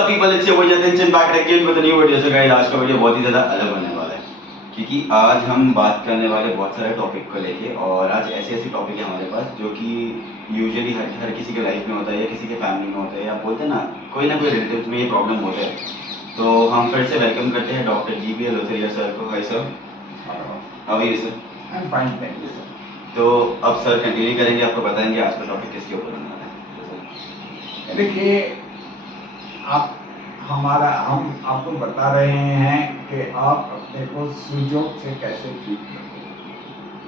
people it's your voice attention back again with a new video. So guys, आज का video बहुत ही ज़्यादा अलग होने वाला है क्योंकि आज हम बात करने वाले बहुत सारे टॉपिक को लेके, और आज ऐसे टॉपिक है हमारे पास जो कि यूजुअली हर किसी के लाइफ में होता है या किसी के फैमिली में होता है, या बोलते हैं ना कोई रिलेटिव में ये प्रॉब्लम होता है। तो हम फिर से वेलकम करते हैं डॉक्टर GBL लोथरिया सर को। Hi sir, how are you sir? I am fine, thank you sir. तो अब सर कंटिन्यू करेंगे, आपको बताएंगे आज का टॉपिक किसके ऊपर होने वाला है। देखिए, हम आपको बता रहे हैं कि आप अपने को सुजोग से कैसे ठीक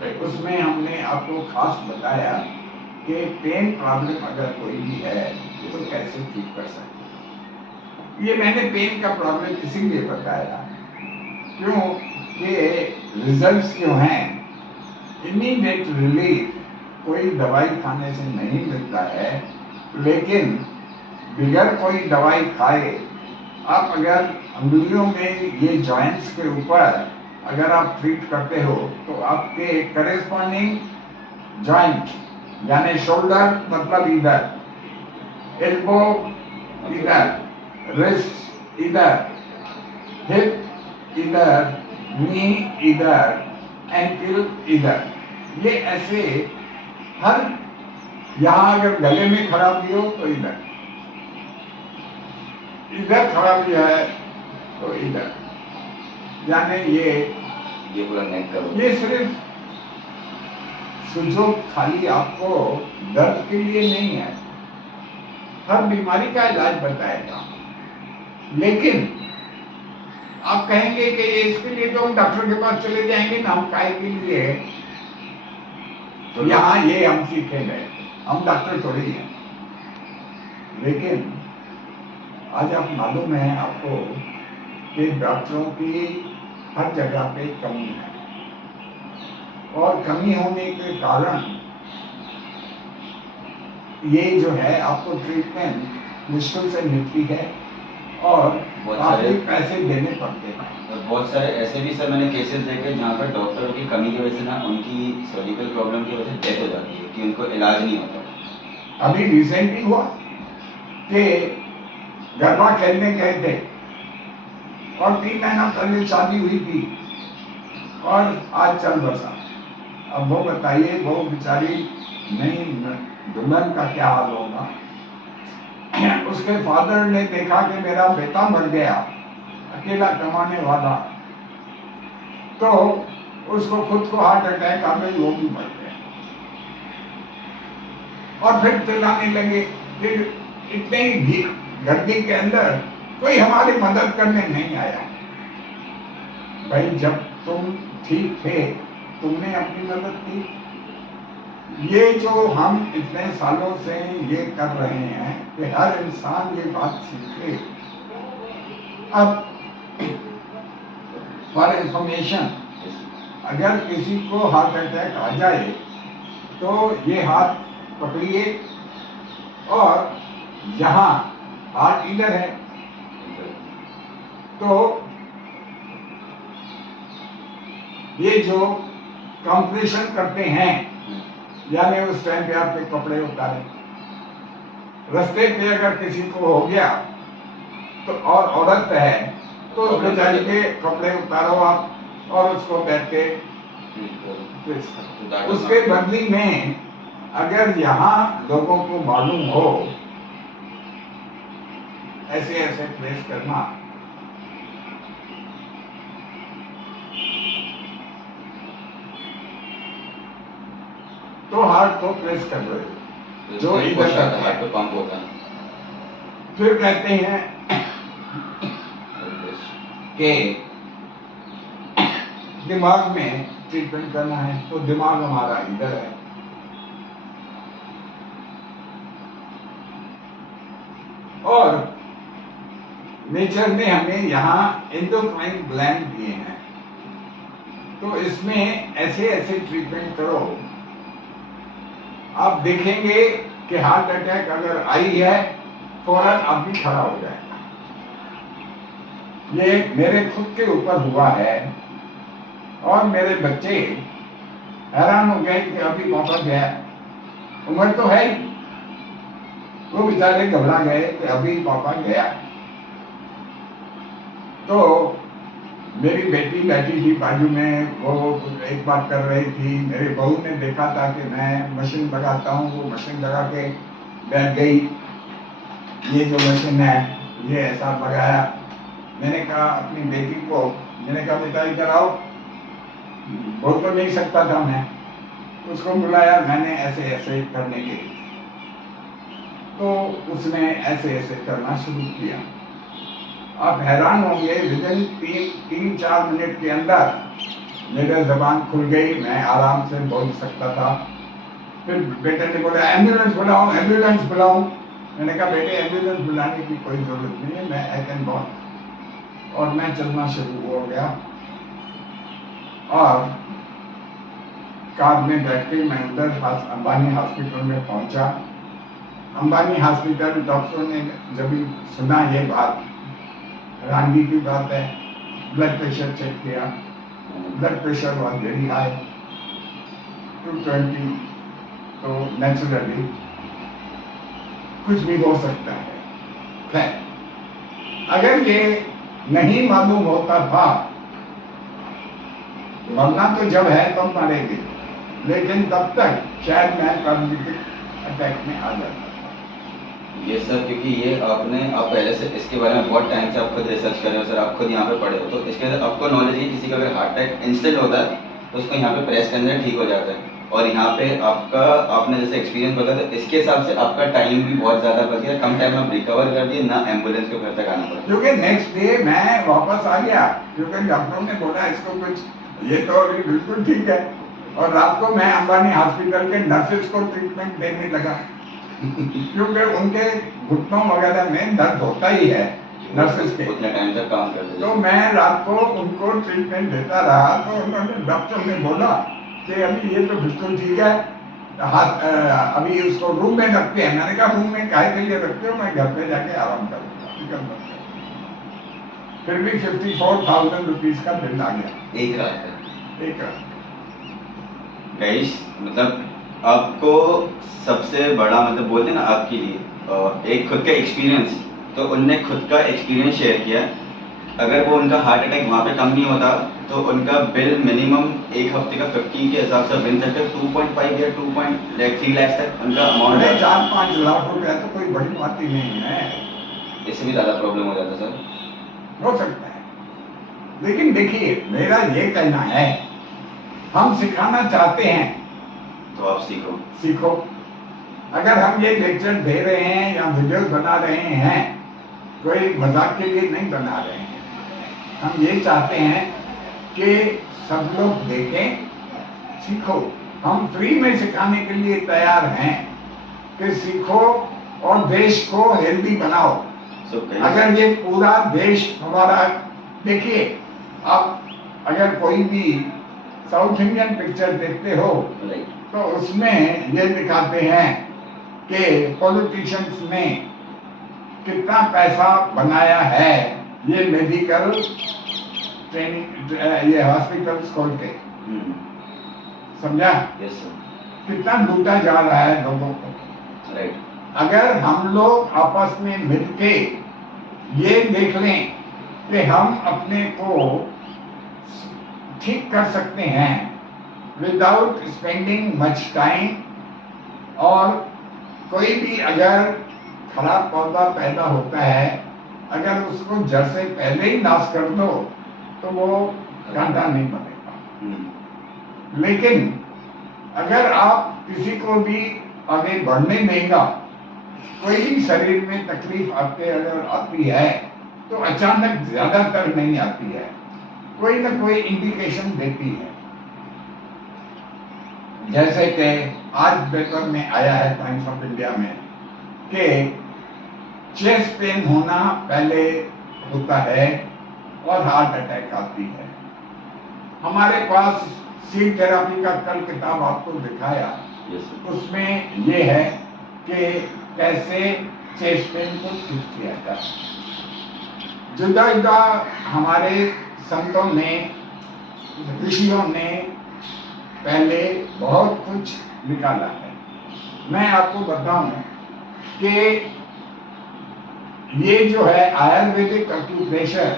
करें। उसमें हमने आपको खास बताया कि पेन प्रॉब्लम अगर कोई भी है तो कैसे ठीक कर सकते। ये मैंने पेन का प्रॉब्लम इसीलिए बताया क्योंकि रिजल्ट्स जो हैं इमीडिएट रिलीफ कोई दवाई खाने से नहीं मिलता है, लेकिन बगैर कोई दवाई खाए आप अगर अंगुलियों में ये जॉइंट्स के ऊपर अगर आप ट्रीट करते हो तो आपके करेस्पॉन्डिंग जॉइंट यानी शोल्डर मतलब इधर, एल्बो इधर, रिस्ट इधर, हिप इधर, नी इधर, एंकल इधर, ये ऐसे हर, यहाँ अगर गले में खराबी हो तो इधर खराबी है तो इधर, यानी ये पूरा नेक का ये सिर्फ सुजोग खाली आपको दर्द के लिए नहीं है, हर बीमारी का इलाज बताएगा। लेकिन आप कहेंगे कि इसके लिए तो हम डॉक्टर के पास चले जाएंगे ना, हम काय के लिए तो यहाँ ये हम सीखे गए, हम डॉक्टर थोड़ी हैं। लेकिन आज आप मालूम है आपको कि डॉक्टरों की हर जगह पे कमी है, और कमी होने के कारण ये जो है आपको ट्रीटमेंट मुश्किल से मिलती है और काफी पैसे देने पड़ते हैं। और बहुत सारे ऐसे भी सर मैंने केसेस देखे जहाँ पर डॉक्टरों की कमी की वजह से ना उनकी सर्जिकल प्रॉब्लम की वजह से डेथ हो जाती है कि उनको इलाज नहीं होता। अभी रिसेंटली हुआ कि गरबा खेलने गए थे और 3 महीना पहले शादी हुई थी और आज चल बसा। अब वो बताइए, वो बेचारी नहीं दुल्हन का क्या हाल होगा। उसके फादर ने देखा कि मेरा बेटा मर गया, अकेला कमाने वाला, तो उसको खुद को हार्ट अटैक आ गई, वो भी मर गया। और फिर चिल्लाने लगे, फिर इतने ही गर्दी के अंदर कोई हमारी मदद करने नहीं आया। भाई जब तुम ठीक थे तुमने अपनी मदद की। ये जो हम इतने सालों से ये कर रहे हैं कि हर इंसान ये बात सीखे। अब फॉर इंफॉर्मेशन, अगर किसी को हार्ट अटैक आ जाए तो ये हाथ पकड़िए और यहाँ हार्ट इधर है, तो ये जो कंप्रेशन करते हैं, यानी उस टाइम पे आपके कपड़े उतारे, रास्ते पे अगर किसी को हो गया तो, और औरत है तो उस बेचारी के कपड़े उतारो आप और उसको बैठ के उसके बदली में अगर यहाँ लोगों को मालूम हो ऐसे ऐसे प्रेस करना, तो हार्ट को प्रेस कर रहे जो इधर हार्ट पे पंप होता है। फिर कहते हैं कि दिमाग में ट्रीटमेंट करना है, तो दिमाग हमारा इधर है। और नेचर ने हमें यहाँ एंडोक्राइन ग्लैंड दिए हैं, तो इसमें ऐसे ऐसे ट्रीटमेंट करो, आप देखेंगे कि हार्ट अटैक अगर आई है फौरन आप भी खड़ा हो जाएगा। ये मेरे खुद के ऊपर हुआ है और मेरे बच्चे हैरान हो गए कि अभी पापा गया, उम्र तो है ही, वो बेचारे घबरा गए कि अभी पापा गया। तो मेरी बेटी बैठी थी बाजू में, वो एक बात कर रही थी। मेरी बहू ने देखा था कि मैं मशीन लगाता हूँ, वो मशीन लगा के बैठ गई। ये जो मशीन है ये ऐसा लगाया। मैंने कहा अपनी बेटी को, मैंने कहा बेटा इधर आओ। बोल तो नहीं सकता था मैं, उसको बुलाया मैंने ऐसे ऐसे करने के लिए। तो उसने ऐसे ऐसे करना शुरू किया। आप हैरान होंगे, विदिन 3-4 मिनट के अंदर मेरी जबान खुल गई, मैं आराम से बोल सकता था। फिर बेटे ने बोला एम्बुलेंस बुलाओ, एम्बुलेंस बुलाओ। मैंने कहा बेटे एम्बुलेंस बुलाने की कोई जरूरत नहीं है, मैं आई कैन वॉक। और मैं चलना शुरू हो गया और कार में बैठ के मैं उधर अंबानी हॉस्पिटल में पहुंचा। अंबानी हॉस्पिटल डॉक्टरों ने जब सुना ये बात, हैरानगी की बात है, ब्लड प्रेशर चेक किया। Blood pressure was very high, 220। तो नेचुरली कुछ भी हो सकता है। अगर ये नहीं मालूम होता था, मरना तो जब है तब मरेंगे, लेकिन तब तक शायद मैं पैरालिटिक अटैक में आ जाता। ये सर क्योंकि ये आप पहले से इसके बारे में बहुत टाइम से आप खुद रिसर्च कर रहे हो सर, आप खुद यहाँ पे पढ़े हो, तो इसके अंदर आपको नॉलेज है किसी का अगर हार्ट अटैक इंस्टेंट होता है तो उसको यहाँ पे प्रेस के अंदर ठीक हो जाता है। और यहाँ पे आपने जैसे एक्सपीरियंस बताया तो इसके हिसाब से आपका टाइम भी बहुत ज़्यादा बच गया, कम टाइम में आप रिकवर कर दिए, ना एम्बुलेंस को घर तक आना पड़ा। क्योंकि नेक्स्ट डे मैं वापस आ गया, क्योंकि डॉक्टरों ने बोला इसको कुछ, ये तो बिल्कुल ठीक है। और रात को मैं अंबानी हॉस्पिटल के नर्सेस को ट्रीटमेंट देने लगा क्योंकि उनके घुटनों वगैरह में दर्द होता ही है नर्सेस के, उतने टाइम तक काम कर देते। तो मैं रात को उनको ट्रीटमेंट देता रहा। तो उन्होंने, डॉक्टर ने बोला कि अभी ये तो बिल्कुल ठीक है, अभी उसको रूम में रखते हैं। मैंने कहा रूम में काहे के लिए रखते हो, मैं घर पे जाके आराम करूँगा। फिर भी 54,000 रुपीज का बिल आ गया एक रात का। एक रात। गाइस मतलब आपको सबसे बड़ा मतलब बोलते हैं ना आपके लिए एक खुद का एक्सपीरियंस, तो उनने खुद का एक्सपीरियंस शेयर किया। अगर वो उनका हार्ट अटैक वहाँ पे कम नहीं होता तो उनका बिल मिनिमम एक हफ्ते का 50 के हिसाब से बिल तक 2.5 या 2.3 लाख तक उनका अमाउंट है। 4-5 लाख रुपया तो कोई बड़ी बात ही नहीं है, इससे भी ज़्यादा प्रॉब्लम हो जाता सर। हो सकता है। लेकिन देखिए मेरा ये कहना है, हम सिखाना चाहते हैं तो आप सीखो। अगर हम ये लेक्चर दे रहे हैं या वीडियो बना रहे हैं, कोई मजाक के लिए नहीं बना रहे हैं। हम ये चाहते हैं कि सब लोग देखें, सीखो। हम फ्री में सिखाने के लिए तैयार हैं कि सीखो और देश को हेल्दी बनाओ। अगर ये पूरा देश हमारा, देखिए आप अगर कोई भी साउथ इंडियन पिक्चर देखते हो तो उसमें ये दिखाते हैं कि पॉलिटिशियंस ने कितना पैसा बनाया है ये मेडिकल ट्रेनिंग, ये हॉस्पिटल्स खोल के। समझा? Yes sir. कितना लूटा जा रहा है लोगों को। राइट। अगर हम लोग आपस में मिलके ये देख लें कि हम अपने को ठीक कर सकते हैं विदाउट स्पेंडिंग मच टाइम, और कोई भी अगर खराब पौधा पैदा होता है, अगर उसको जड़ से पहले ही नाश कर दो तो वो कांटा नहीं बनेगा। लेकिन अगर आप किसी को भी आगे बढ़ने देगा, कोई भी शरीर में तकलीफ आपके अगर आती है तो अचानक ज्यादातर नहीं आती है, कोई ना कोई इंडिकेशन देती है। जैसे कि आज पेपर में आया है टाइम्स ऑफ इंडिया में कि चेस्ट पेन होना पहले होता है और हार्ट अटैक आती है। हमारे पास सील थेरापी का कल किताब आपको दिखाया, उसमें ये है कि कैसे चेस्ट पेन को ठीक किया जाए। जुदा जुदा हमारे संतों ने, ऋषियों ने पहले बहुत कुछ निकाला है। मैं आपको बताऊं कि ये जो है आयुर्वेदिक अक्यूप्रेशर,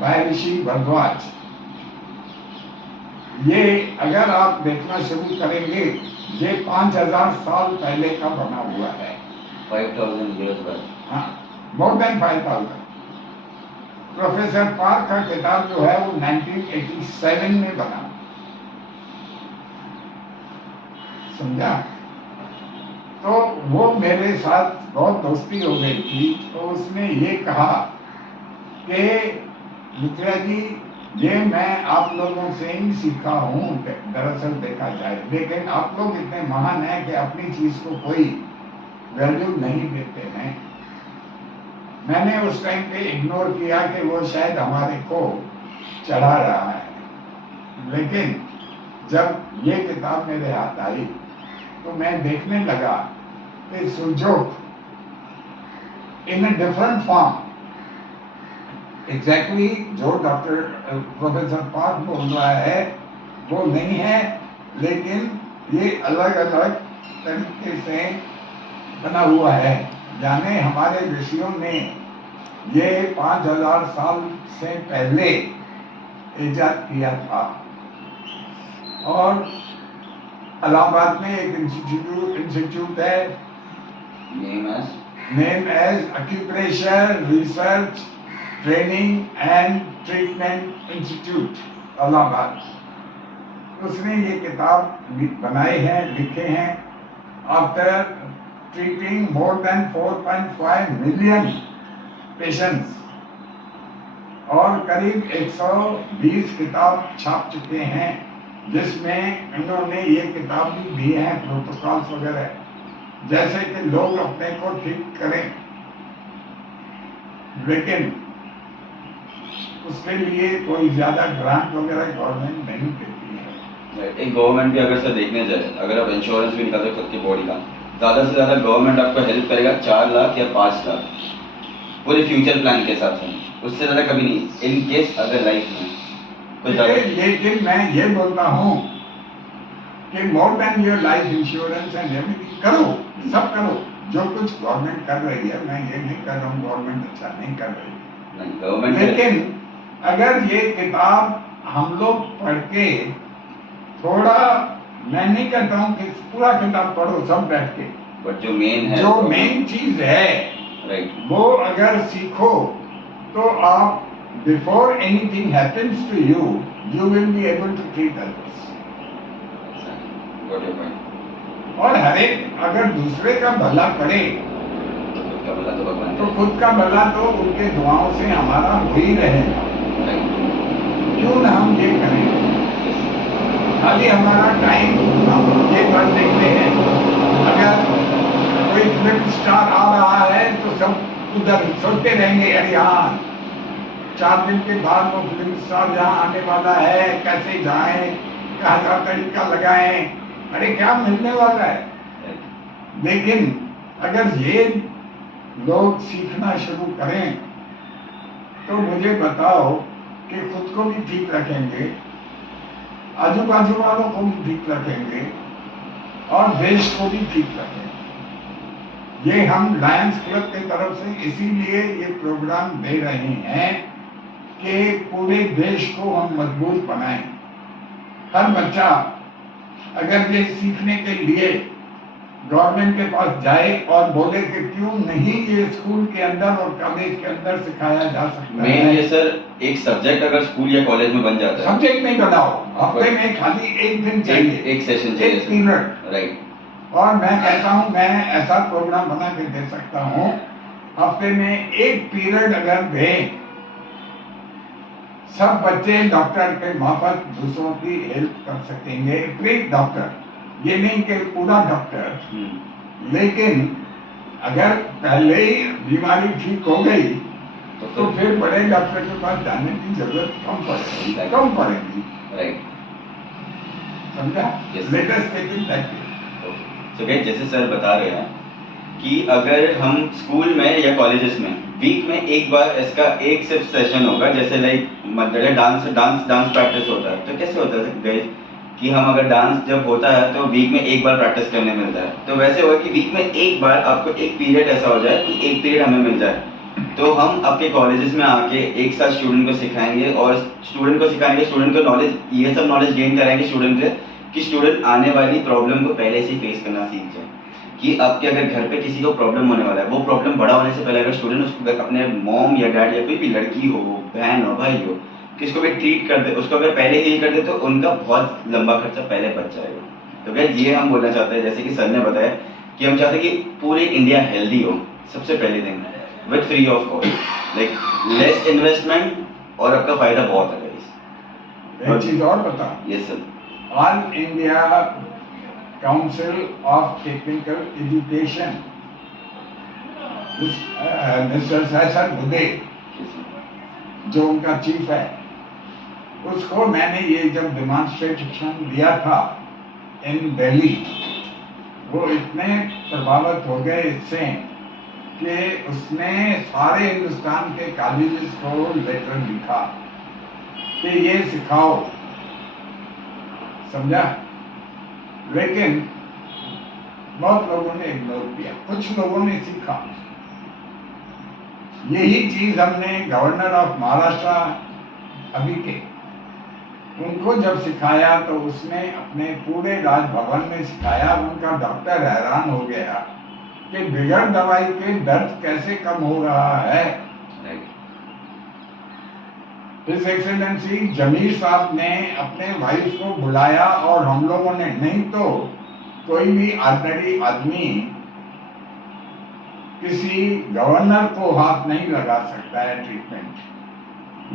महर्षि भरद्वाज। ये अगर आप देखना शुरू करेंगे, ये 5000 साल पहले का बना हुआ है। 5000 years back. हाँ, मोर देन 5000। प्रोफेसर पार्क का किताब जो है वो 1987 में बना, समझा? तो वो मेरे साथ बहुत दोस्ती हो गई थी, तो उसने ये कहा कि मित्रा जी, ये मैं आप लोगों से ही सीखा हूँ दरअसल देखा जाए, लेकिन आप लोग इतने महान हैं कि अपनी चीज को कोई वैल्यू नहीं देते हैं। मैंने उस टाइम पे इग्नोर किया कि वो शायद हमारे को चढ़ा रहा है, लेकिन जब ये किताब मेरे हाथ आई तो मैं देखने लगा कि Sujok in a different form, exactly जो डॉक्टर प्रोफेसर पार्क बोल रहा है वो नहीं है, लेकिन ये अलग अलग तरीके से बना हुआ है। यानी हमारे ऋषियों ने ये 5000 साल से पहले इजाद किया था। और इलाहाबाद में एक इंस्टीट्यूट है, name as acupressure research training and treatment institute, Allahabad. उसने ये किताब बनाए हैं, लिखे हैं। After treating more than 4.5 million patients, और करीब 120 किताब छाप चुके हैं, जिसमें इन्होंने ये किताब भी दी है, प्रोटोकॉल्स वगैरह, जैसे कि लोग अपने को ठीक करें, लेकिन उसके लिए कोई ज्यादा ग्रांट वगैरह गवर्नमेंट नहीं देती है। एक गवर्नमेंट भी अगर सर देखने जाए, अगर आप इंश्योरेंस भी निकालते हो खुद की बॉडी का, ज़्यादा से ज़्यादा गवर्नमेंट आपको हेल्प करेगा 4 लाख या 5 लाख पूरे फ्यूचर प्लान के हिसाब से, उससे ज़्यादा कभी नहीं, इन केस अगर लाइफ में कुछ ज़्यादा। लेकिन मैं ये बोलता हूँ कि more than your life insurance and everything करो, सब करो जो कुछ गवर्नमेंट कर रही है। मैं ये नहीं कर रहा हूँ गवर्नमेंट अच्छा नहीं कर रही, गवर्नमेंट, लेकिन अगर ये किताब हम लोग पढ़ के थोड़ा, मैं नहीं कहता हूँ कि पूरा किताब पढ़ो सब बैठ के, बट जो मेन है, जो मेन चीज है, राइट, वो अगर सीखो तो आप before anything happens to you, you will be able to treat others. और हर एक अगर दूसरे का भला करे तो खुद का भला तो उनके दुआओं से हमारा हो ही रहेगा। क्यों ना हम ये करें? खाली हमारा टाइम हम ये कर देखते हैं, अगर कोई फिल्म स्टार आ रहा है तो सब उधर सोचते रहेंगे, अरे हाँ 4 दिन के बाद वो फिल्म स्टार यहाँ आने वाला है, कैसे जाएं, क्या तरीका लगाएं, अरे क्या मिलने वाला है। लेकिन अगर ये लोग सीखना शुरू करें तो मुझे बताओ कि खुद को भी ठीक रखेंगे, आजू बाजू वालों को भी ठीक रखेंगे और देश को भी ठीक रखेंगे। ये हम लायंस क्लब की तरफ से इसीलिए ये प्रोग्राम दे रहे हैं कि पूरे देश को हम मजबूत बनाएं। हर बच्चा अगर ये सीखने के लिए गवर्नमेंट के पास जाए और बोले कि क्यों नहीं ये स्कूल के अंदर और कॉलेज के अंदर सिखाया जा सकता है। मेन ये सर एक सब्जेक्ट अगर स्कूल या कॉलेज में बन जाता है, सब्जेक्ट नहीं बनाओ, हफ्ते में खाली एक दिन चाहिए, एक सेशन चाहिए, एक पीरियड, राइट। और मैं कहता हूँ मैं ऐसा प्रोग्राम बना के दे सकता हूँ, हफ्ते में एक पीरियड अगर दें, सब बच्चे डॉक्टर के माफक दूसरों की हेल्प कर सकेंगे। प्री डॉक्टर, ये नहीं कि पूरा डॉक्टर, लेकिन अगर पहले ही बीमारी ठीक हो गई तो फिर बड़े डॉक्टर के पास जाने की जरूरत कम पड़ेगी, राइट, समझा? Let us take it that way. तो जैसे सर बता रहे हैं कि अगर हम स्कूल में या कॉलेजेस में वीक में एक बार इसका एक सिर्फ सेशन होगा, जैसे लाइक मतलब डांस प्रैक्टिस होता है, तो कैसे होता है गाइस कि हम अगर डांस जब होता है तो वीक में एक बार प्रैक्टिस करने मिलता है, तो वैसे होगा कि वीक में एक बार आपको एक पीरियड ऐसा हो जाए कि एक पीरियड हमें मिल जाए तो हम आपके कॉलेजेस में आके एक साथ स्टूडेंट को सिखाएंगे और स्टूडेंट को सिखाएंगे, स्टूडेंट को नॉलेज, ये सब नॉलेज गेन कराएंगे स्टूडेंट से कि स्टूडेंट आने वाली प्रॉब्लम को पहले से फेस करना सीख जाए। कि आपके अगर घर पे किसी को प्रॉब्लम होने वाला है, वो प्रॉब्लम बड़ा होने से पहले अगर स्टूडेंट उसको अपने मॉम या डैड या कोई भी लड़की हो, बहन हो, भाई हो, किसको भी ट्रीट कर दे, उसको अगर पहले हील कर दे तो उनका बहुत लंबा खर्चा पहले बच जाएगा। तो गाइस ये हम बोलना चाहते हैं, जैसे कि सर ने बताया कि हम चाहते हैं कि पूरी इंडिया हेल्दी हो, सबसे पहले thing with free of cost, like less investment, और आपका फायदा बहुत है गाइस। एक चीज और बता, yes sir. All India council of technical education, mister सैसर बुदे जो उनका चीफ है, उसको मैंने ये जब डेमोन्स्ट्रेशन दिया था इन दिल्ली, वो इतने प्रभावित हो गए इससे कि उसने सारे हिंदुस्तान के कॉलेजेस को लेटर लिखा कि ये सिखाओ, समझा। लेकिन बहुत लोगों ने इग्नोर किया, कुछ लोगों ने सीखा। यही चीज हमने गवर्नर ऑफ महाराष्ट्र अभी के, उनको जब सिखाया तो उसने अपने पूरे राजभवन में सिखाया। उनका डॉक्टर हैरान हो गया कि बगैर दवाई के दर्द कैसे कम हो रहा है। हिज एक्सेलेंसी जमीर साहब ने अपने वाइफ को बुलाया और हम लोगों ने, नहीं तो कोई भी ऑर्डिनरी आदमी किसी गवर्नर को हाथ नहीं लगा सकता है ट्रीटमेंट,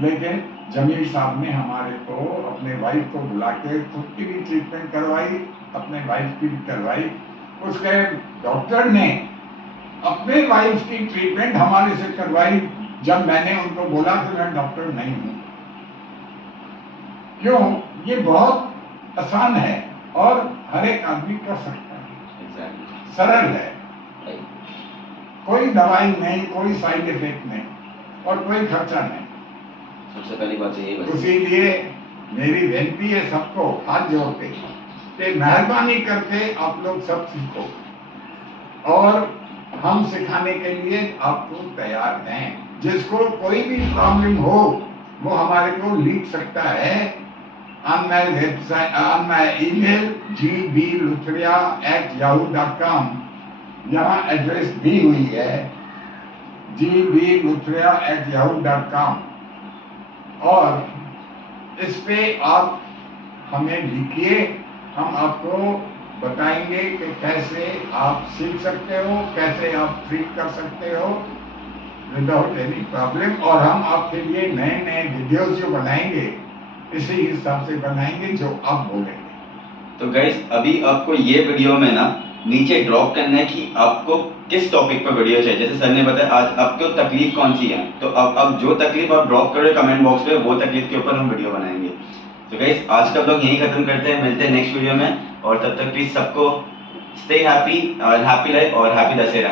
लेकिन जमीर साहब ने हमारे को, अपने वाइफ को बुला के खुद की भी ट्रीटमेंट करवाई, अपने वाइफ की भी करवाई। उसके डॉक्टर ने अपने वाइफ की ट्रीटमेंट हमारे से करवाई जब मैंने उनको बोला कि मैं डॉक्टर नहीं हूं। क्यों? ये बहुत आसान है और हर एक आदमी कर सकता है, सरल है, कोई दवाई नहीं, कोई साइड इफेक्ट नहीं और कोई खर्चा नहीं। सबसे पहली बात ये है, इसीलिए मेरी विनती है सबको हाथ जोड़ते कि मेहरबानी करके आप लोग सब सीखो, और हम सिखाने के लिए आपको तैयार हैं। जिसको कोई भी प्रॉब्लम हो वो हमारे को लिख सकता है on my website, on my email gbluthria@yahoo.com, यहाँ एड्रेस दी हुई है gbluthria@yahoo.com, और इस पे आप हमें लिखिए, हम आपको बताएंगे कि कैसे आप सीख सकते हो, कैसे आप ट्रीट कर सकते हो विदाउट एनी प्रॉब्लम। और हम आपके लिए नए नए वीडियोस जो बनाएंगे इसी हिसाब से बनाएंगे जो आप बोलेंगे। तो गाइस अभी आपको ये वीडियो में ना नीचे ड्रॉप करना है कि आपको किस टॉपिक पर वीडियो चाहिए। जैसे सर ने बताया आज आपको तकलीफ कौन सी है, तो अब जो तकलीफ आप ड्रॉप करोगे कमेंट बॉक्स में, वो तकलीफ के ऊपर हम वीडियो बनाएंगे। तो गाइस आज का ब्लॉग यहीं खत्म करते हैं, मिलते हैं नेक्स्ट वीडियो में, और तब तक प्लीज सबको स्टे हैप्पी और हैप्पी लाइफ और हैप्पी दशहरा।